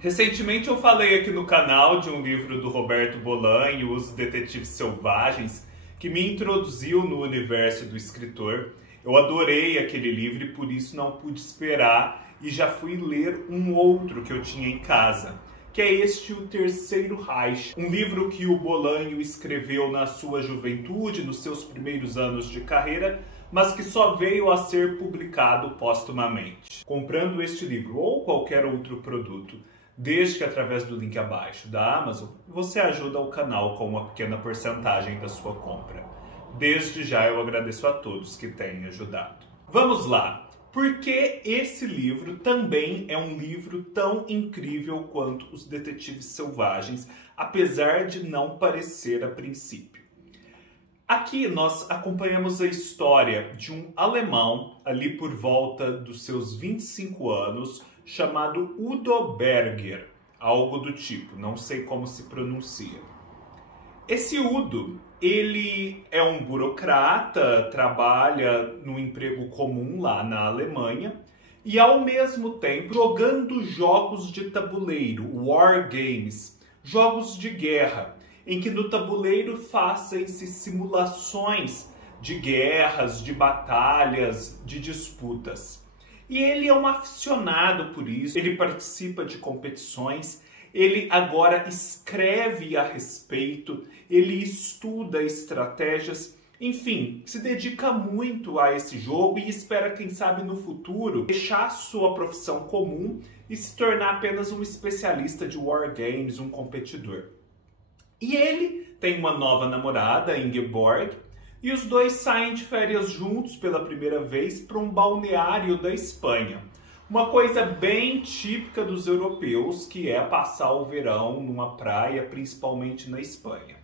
Recentemente eu falei aqui no canal de um livro do Roberto Bolanho, Os Detetives Selvagens, que me introduziu no universo do escritor. Eu adorei aquele livro e por isso não pude esperar e já fui ler um outro que eu tinha em casa, que é este, O Terceiro Reich, um livro que o Bolanho escreveu na sua juventude, nos seus primeiros anos de carreira, mas que só veio a ser publicado póstumamente. Comprando este livro ou qualquer outro produto, desde que através do link abaixo da Amazon, você ajuda o canal com uma pequena porcentagem da sua compra. Desde já eu agradeço a todos que têm ajudado. Vamos lá! Por que esse livro também é um livro tão incrível quanto Os Detetives Selvagens, apesar de não parecer a princípio? Aqui nós acompanhamos a história de um alemão, ali por volta dos seus 25 anos, chamado Udo Berger, algo do tipo, não sei como se pronuncia. Esse Udo, ele é um burocrata, trabalha num emprego comum lá na Alemanha e ao mesmo tempo jogando jogos de tabuleiro, war games, jogos de guerra, em que no tabuleiro fazem-se simulações de guerras, de batalhas, de disputas. E ele é um aficionado por isso, ele participa de competições, ele agora escreve a respeito, ele estuda estratégias, enfim, se dedica muito a esse jogo e espera, quem sabe, no futuro, deixar sua profissão comum e se tornar apenas um especialista de wargames, um competidor. E ele tem uma nova namorada, Ingeborg, e os dois saem de férias juntos pela primeira vez para um balneário da Espanha. Uma coisa bem típica dos europeus, que é passar o verão numa praia, principalmente na Espanha.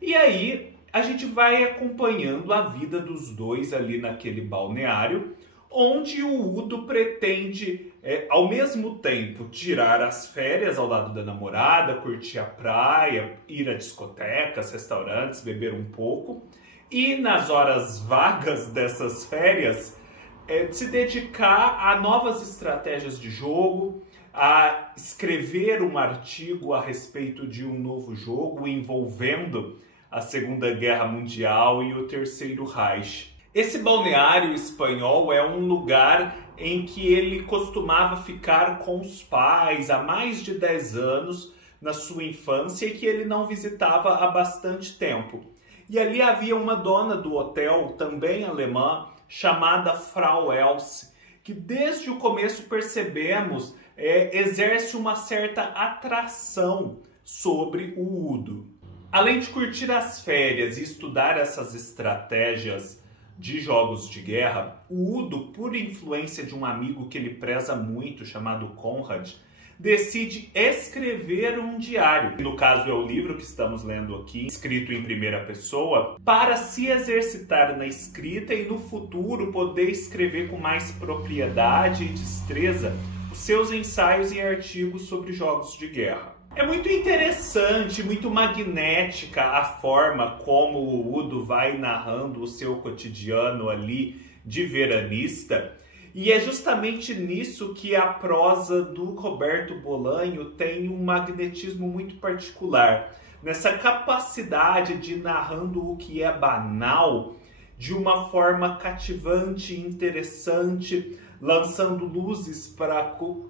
E aí a gente vai acompanhando a vida dos dois ali naquele balneário, onde o Udo pretende, ao mesmo tempo, tirar as férias ao lado da namorada, curtir a praia, ir a discotecas, restaurantes, beber um pouco, e nas horas vagas dessas férias, se dedicar a novas estratégias de jogo, a escrever um artigo a respeito de um novo jogo envolvendo a Segunda Guerra Mundial e o Terceiro Reich. Esse balneário espanhol é um lugar em que ele costumava ficar com os pais há mais de 10 anos na sua infância e que ele não visitava há bastante tempo. E ali havia uma dona do hotel, também alemã, chamada Frau Else, que desde o começo percebemos exerce uma certa atração sobre o Udo. Além de curtir as férias e estudar essas estratégias de jogos de guerra, o Udo, por influência de um amigo que ele preza muito, chamado Konrad, decide escrever um diário. No caso é o livro que estamos lendo aqui, escrito em primeira pessoa, para se exercitar na escrita e no futuro poder escrever com mais propriedade e destreza os seus ensaios e artigos sobre jogos de guerra. É muito interessante, muito magnética a forma como o Udo vai narrando o seu cotidiano ali de veranista. E é justamente nisso que a prosa do Roberto Bolanho tem um magnetismo muito particular. Nessa capacidade de narrando o que é banal de uma forma cativante e interessante, lançando luzes para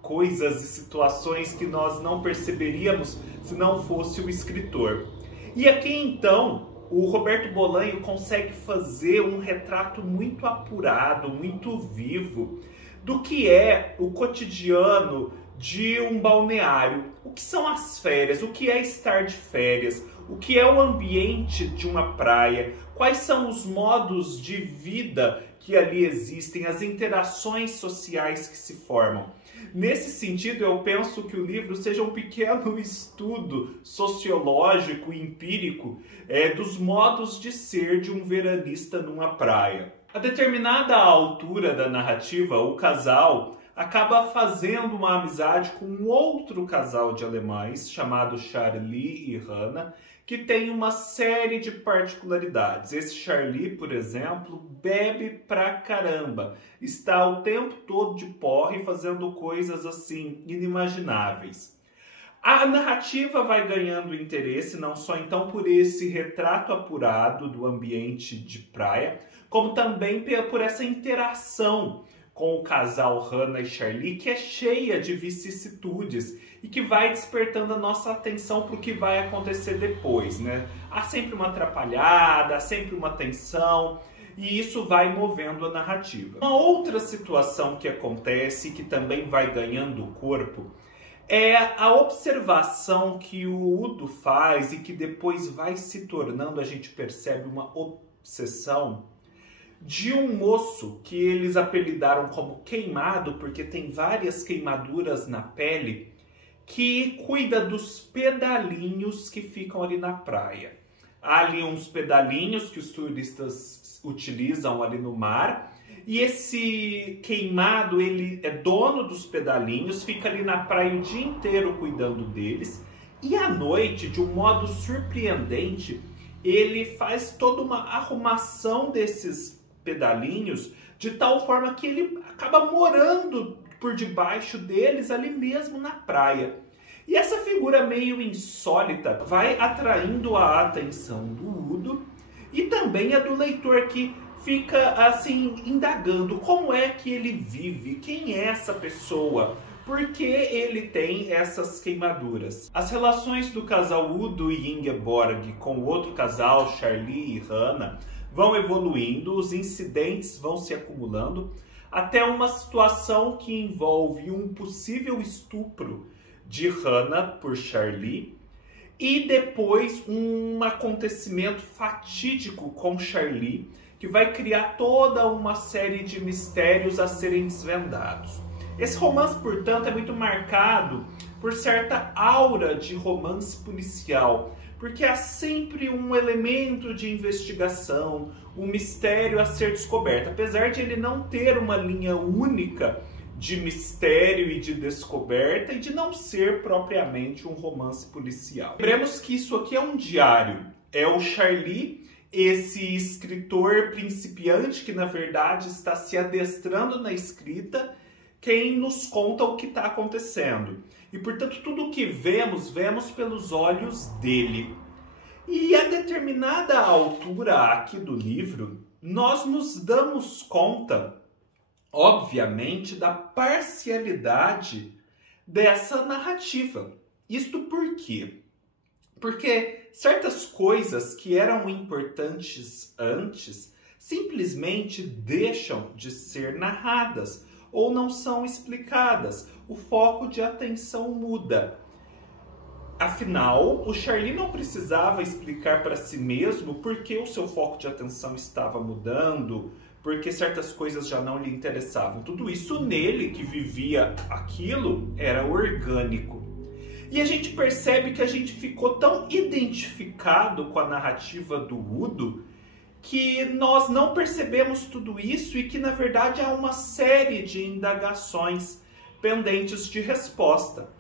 coisas e situações que nós não perceberíamos se não fosse o escritor. E aqui então o Roberto Bolanho consegue fazer um retrato muito apurado, muito vivo do que é o cotidiano de um balneário. O que são as férias? O que é estar de férias? O que é o ambiente de uma praia? Quais são os modos de vida que ali existem? As interações sociais que se formam? Nesse sentido, eu penso que o livro seja um pequeno estudo sociológico e empírico dos modos de ser de um veranista numa praia. A determinada altura da narrativa, o casal acaba fazendo uma amizade com um outro casal de alemães, chamado Charlie e Hannah, que tem uma série de particularidades. Esse Charlie, por exemplo, bebe pra caramba, está o tempo todo de porre fazendo coisas assim inimagináveis. A narrativa vai ganhando interesse não só então por esse retrato apurado do ambiente de praia, como também por essa interação com o casal Hannah e Charlie, que é cheia de vicissitudes e que vai despertando a nossa atenção para o que vai acontecer depois, né? Há sempre uma atrapalhada, há sempre uma tensão, e isso vai movendo a narrativa. Uma outra situação que acontece, que também vai ganhando corpo, é a observação que o Udo faz e que depois vai se tornando, a gente percebe, uma obsessão de um moço que eles apelidaram como Queimado, porque tem várias queimaduras na pele, que cuida dos pedalinhos que ficam ali na praia. Há ali uns pedalinhos que os turistas utilizam ali no mar, e esse Queimado, ele é dono dos pedalinhos, fica ali na praia o dia inteiro cuidando deles, e à noite, de um modo surpreendente, ele faz toda uma arrumação desses pedalinhos, de tal forma que ele acaba morando por debaixo deles, ali mesmo na praia. E essa figura meio insólita vai atraindo a atenção do Udo e também a do leitor, que fica assim indagando como é que ele vive, quem é essa pessoa, por que ele tem essas queimaduras. As relações do casal Udo e Ingeborg com o outro casal, Charlie e Hannah, vão evoluindo, os incidentes vão se acumulando, até uma situação que envolve um possível estupro de Hannah por Charlie, e depois um acontecimento fatídico com Charlie, que vai criar toda uma série de mistérios a serem desvendados. Esse romance, portanto, é muito marcado por certa aura de romance policial, porque há sempre um elemento de investigação, um mistério a ser descoberto, apesar de ele não ter uma linha única de mistério e de descoberta e de não ser propriamente um romance policial. Lembremos que isso aqui é um diário, é o Charlie, esse escritor principiante que na verdade está se adestrando na escrita, quem nos conta o que está acontecendo. E portanto tudo o que vemos pelos olhos dele. E a determinada altura aqui do livro, nós nos damos conta, obviamente, da parcialidade dessa narrativa. Isto por quê? Porque certas coisas que eram importantes antes simplesmente deixam de ser narradas ou não são explicadas. O foco de atenção muda. Afinal, o Charlie não precisava explicar para si mesmo por que o seu foco de atenção estava mudando, porque certas coisas já não lhe interessavam. Tudo isso nele, que vivia aquilo, era orgânico. E a gente percebe que a gente ficou tão identificado com a narrativa do Udo que nós não percebemos tudo isso e que, na verdade, há uma série de indagações pendentes de resposta.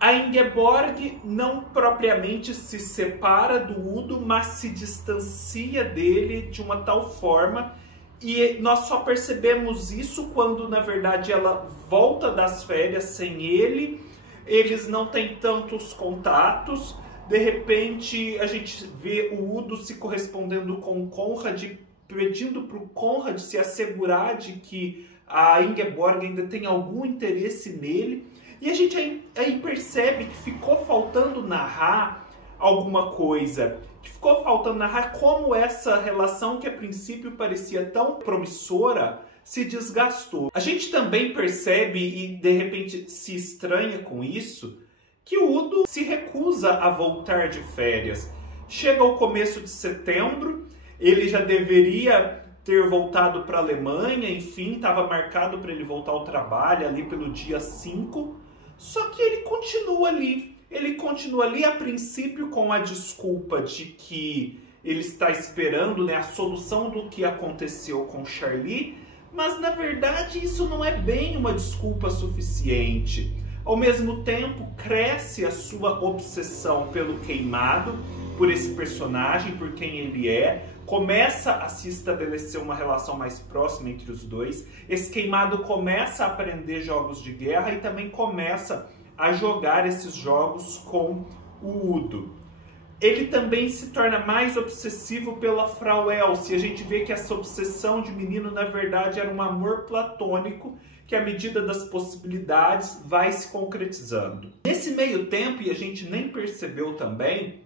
A Ingeborg não propriamente se separa do Udo, mas se distancia dele de uma tal forma, e nós só percebemos isso quando, na verdade, ela volta das férias sem ele, eles não têm tantos contatos, de repente a gente vê o Udo se correspondendo com o Conrad, pedindo para o Conrad se assegurar de que a Ingeborg ainda tem algum interesse nele, e a gente aí percebe que ficou faltando narrar alguma coisa, que ficou faltando narrar como essa relação que a princípio parecia tão promissora se desgastou. A gente também percebe e de repente se estranha com isso, que o Udo se recusa a voltar de férias. Chega o começo de setembro, ele já deveria ter voltado para a Alemanha, enfim, estava marcado para ele voltar ao trabalho ali pelo dia 5, só que ele continua ali. Ele continua ali a princípio com a desculpa de que ele está esperando, né, a solução do que aconteceu com Charlie, mas na verdade isso não é bem uma desculpa suficiente. Ao mesmo tempo, cresce a sua obsessão pelo Queimado, por esse personagem, por quem ele é. Começa a se estabelecer uma relação mais próxima entre os dois. Esse Queimado começa a aprender jogos de guerra e também começa a jogar esses jogos com o Udo. Ele também se torna mais obsessivo pela Frau Else, e a gente vê que essa obsessão de menino, na verdade, era um amor platônico, que à medida das possibilidades vai se concretizando. Nesse meio tempo, e a gente nem percebeu também,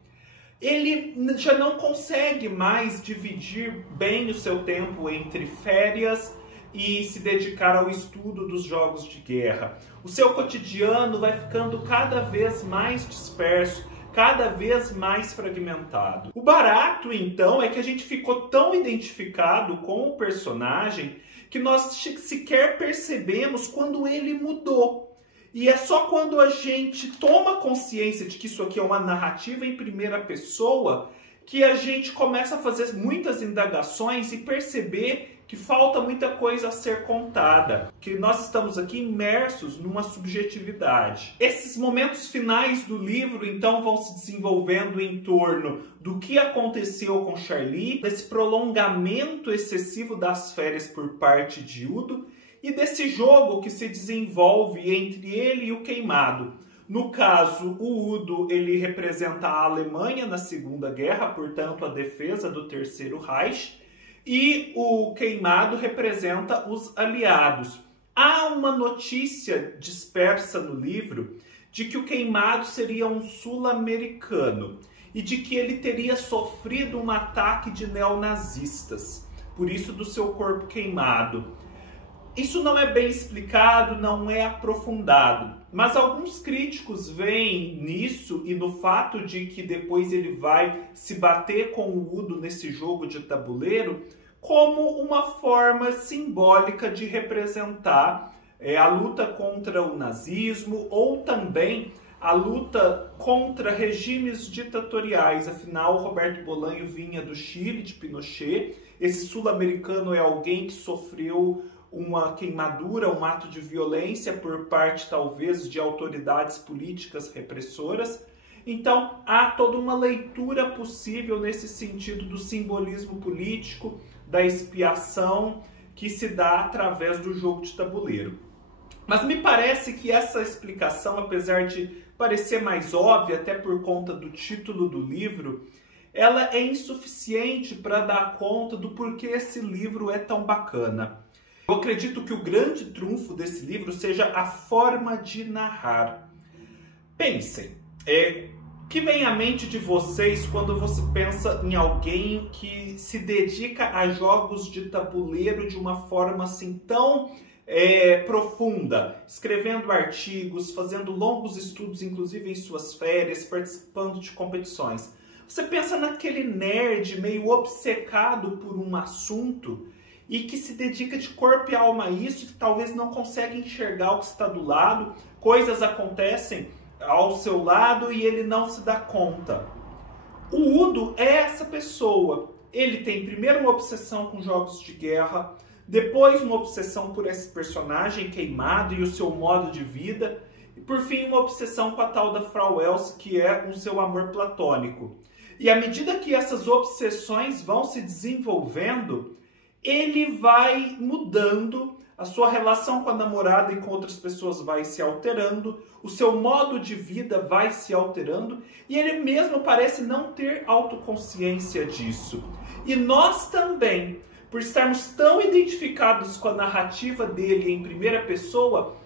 ele já não consegue mais dividir bem o seu tempo entre férias e se dedicar ao estudo dos jogos de guerra. O seu cotidiano vai ficando cada vez mais disperso, cada vez mais fragmentado. O barato, então, é que a gente ficou tão identificado com o personagem que nós sequer percebemos quando ele mudou. E é só quando a gente toma consciência de que isso aqui é uma narrativa em primeira pessoa que a gente começa a fazer muitas indagações e perceber que falta muita coisa a ser contada, que nós estamos aqui imersos numa subjetividade. Esses momentos finais do livro, então, vão se desenvolvendo em torno do que aconteceu com Charlie, desse prolongamento excessivo das férias por parte de Udo e desse jogo que se desenvolve entre ele e o Queimado. No caso, o Udo ele representa a Alemanha na Segunda Guerra, portanto a defesa do Terceiro Reich, e o Queimado representa os aliados. Há uma notícia dispersa no livro de que o Queimado seria um sul-americano e de que ele teria sofrido um ataque de neonazistas, por isso do seu corpo queimado. Isso não é bem explicado, não é aprofundado, mas alguns críticos veem nisso e no fato de que depois ele vai se bater com o Udo nesse jogo de tabuleiro como uma forma simbólica de representar a luta contra o nazismo ou também a luta contra regimes ditatoriais. Afinal, Roberto Bolanho vinha do Chile, de Pinochet. Esse sul-americano é alguém que sofreu uma queimadura, um ato de violência por parte, talvez, de autoridades políticas repressoras. Então, há toda uma leitura possível nesse sentido do simbolismo político, da expiação que se dá através do jogo de tabuleiro. Mas me parece que essa explicação, apesar de parecer mais óbvia, até por conta do título do livro, ela é insuficiente para dar conta do porquê esse livro é tão bacana. Eu acredito que o grande trunfo desse livro seja a forma de narrar. Pensem, o que vem à mente de vocês quando você pensa em alguém que se dedica a jogos de tabuleiro de uma forma assim tão profunda, escrevendo artigos, fazendo longos estudos, inclusive em suas férias, participando de competições? Você pensa naquele nerd meio obcecado por um assunto e que se dedica de corpo e alma a isso, que talvez não consegue enxergar o que está do lado, coisas acontecem ao seu lado e ele não se dá conta. O Udo é essa pessoa. Ele tem primeiro uma obsessão com jogos de guerra, depois uma obsessão por esse personagem queimado e o seu modo de vida, e por fim uma obsessão com a tal da Frau Else, que é o seu amor platônico. E à medida que essas obsessões vão se desenvolvendo, ele vai mudando, a sua relação com a namorada e com outras pessoas vai se alterando, o seu modo de vida vai se alterando e ele mesmo parece não ter autoconsciência disso. E nós também, por estarmos tão identificados com a narrativa dele em primeira pessoa,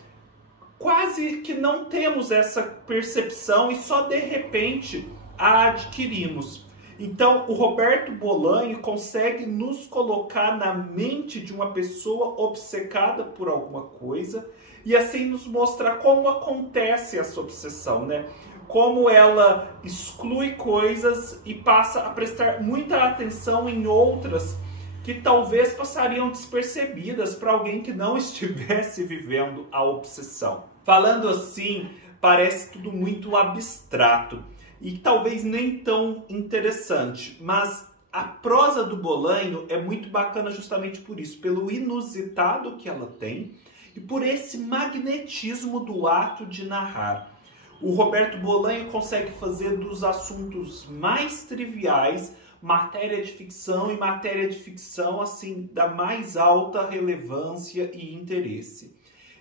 quase que não temos essa percepção e só de repente a adquirimos. Então, o Roberto Bolanho consegue nos colocar na mente de uma pessoa obcecada por alguma coisa e assim nos mostrar como acontece essa obsessão, né? Como ela exclui coisas e passa a prestar muita atenção em outras que talvez passariam despercebidas para alguém que não estivesse vivendo a obsessão. Falando assim, parece tudo muito abstrato e talvez nem tão interessante, mas a prosa do Bolanho é muito bacana justamente por isso, pelo inusitado que ela tem e por esse magnetismo do ato de narrar. O Roberto Bolanho consegue fazer dos assuntos mais triviais matéria de ficção e matéria de ficção assim da mais alta relevância e interesse.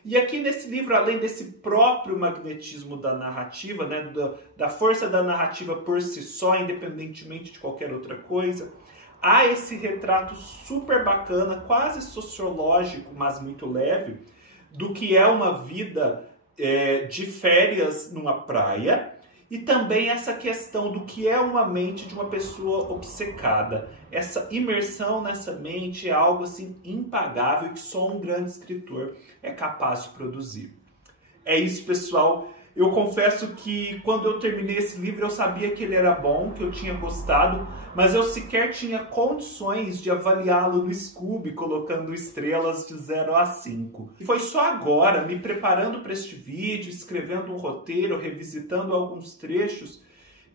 E aqui nesse livro, além desse próprio magnetismo da narrativa, né, da força da narrativa por si só, independentemente de qualquer outra coisa, há esse retrato super bacana, quase sociológico, mas muito leve, do que é uma vida de férias numa praia, e também essa questão do que é uma mente de uma pessoa obcecada. Essa imersão nessa mente é algo assim impagável que só um grande escritor é capaz de produzir. É isso, pessoal. Eu confesso que quando eu terminei esse livro eu sabia que ele era bom, que eu tinha gostado, mas eu sequer tinha condições de avaliá-lo no Scooby, colocando estrelas de 0 a 5. E foi só agora, me preparando para este vídeo, escrevendo um roteiro, revisitando alguns trechos,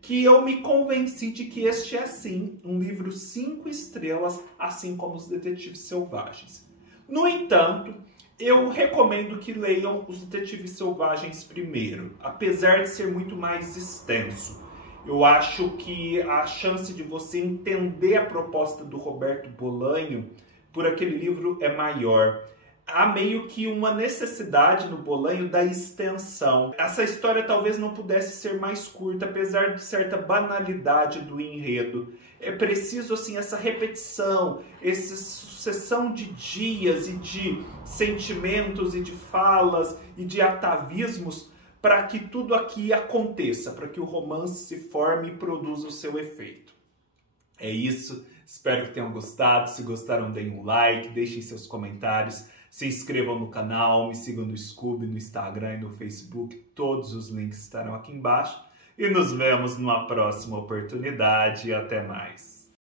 que eu me convenci de que este é sim um livro 5 estrelas, assim como Os Detetives Selvagens. No entanto, eu recomendo que leiam Os Detetives Selvagens primeiro, apesar de ser muito mais extenso. Eu acho que a chance de você entender a proposta do Roberto Bolanho por aquele livro é maior. Há meio que uma necessidade no Bolanho da extensão. Essa história talvez não pudesse ser mais curta, apesar de certa banalidade do enredo. É preciso assim essa repetição, essa sucessão de dias e de sentimentos e de falas e de atavismos para que tudo aqui aconteça, para que o romance se forme e produza o seu efeito. É isso, espero que tenham gostado. Se gostaram, deem um like, deixem seus comentários, se inscrevam no canal, me sigam no Scooby, no Instagram e no Facebook, todos os links estarão aqui embaixo. E nos vemos numa próxima oportunidade. Até mais!